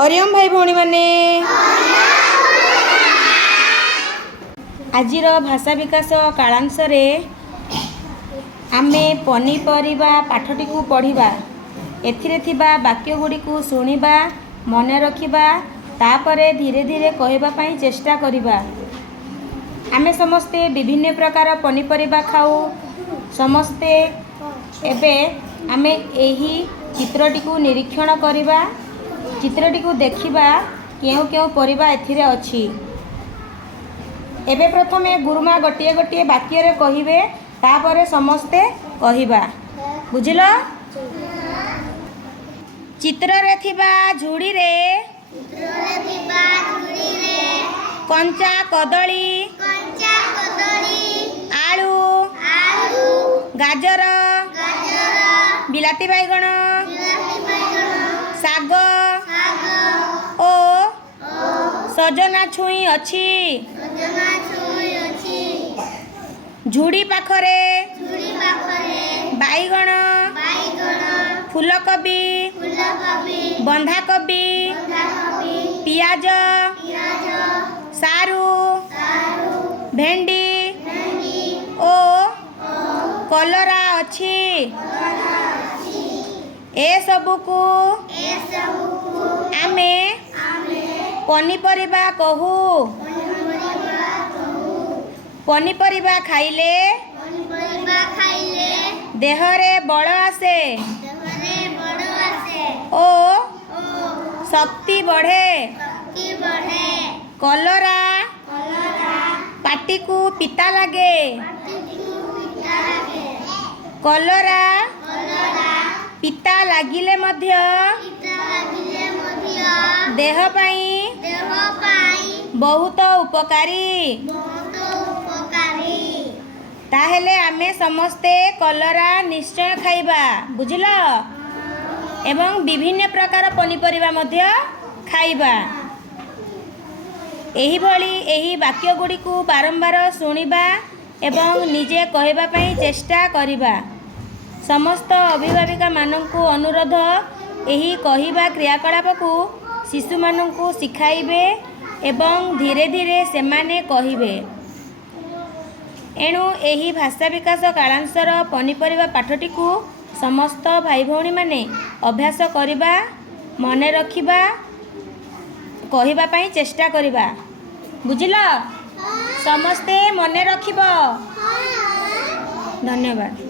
हरिओम भाई भौणी माने आजिर भाषा विकास कालांश रे आमे पनीपरिबा पाठटी को पढ़िबा एथिरे थिबा वाक्य गुडी को सुनिबा मने रखिबा तापरे धीरे धीरे कहबा पई चेष्टा करिबा। आमे समस्ते विभिन्न प्रकार पनीपरिबा खाऊ समस्ते एबे आमे एही चित्रटी को निरीक्षण करिबा चित्रटी को देखिबा केउ केउ परिबा एथिरे अछि। एबे प्रथमे गुरुमा गोटिए गोटिए वाक्य रे कहिबे तापरे समस्ते कहिबा बुझिलो। चित्र रे थिबा झुड़ी रे कंचा कदली आलू गाजर बिलाती बैगण साग ओ सजना छुई अछि। झुड़ी पाखरे बैगण फूलकोबी बंधाकोबी पियाज सारू भेंडी ओ कलरा अछि। ए सबु को आमे पनीपरिबा कहू। पनीपरिबा खाइले देहरे बल आसे ओ शक्ति बढ़े। कलरा पाटी को पिता लगे। कलरा पिता लागिले मध्य देह पाई बहुत उपकारी। ताहेले आमे समस्ते कलरा निश्चय खाइबा बुझिलो एवं विभिन्न प्रकार पनीपरिबा मध्य खाइबा। एही भली एही वाक्य गुडी को बारंबार सुनिबा एवं निजे कहबा पई चेष्टा करिबा। समस्त अभिभाविका माननकु अनुरोध एही कहिबा क्रियाकलाप को शिशु माननकु सिखाइबे एवं धीरे धीरे सेमाने कहिबे। एणु एही भाषा विकास कालांशर पनीपरिबा पाठटी को समस्त भाई भौणी माने अभ्यास करिबा मने रखिबा कहिबा पई चेष्टा करिबा बुझिलो। समस्ते मने रखिबो। धन्यवाद।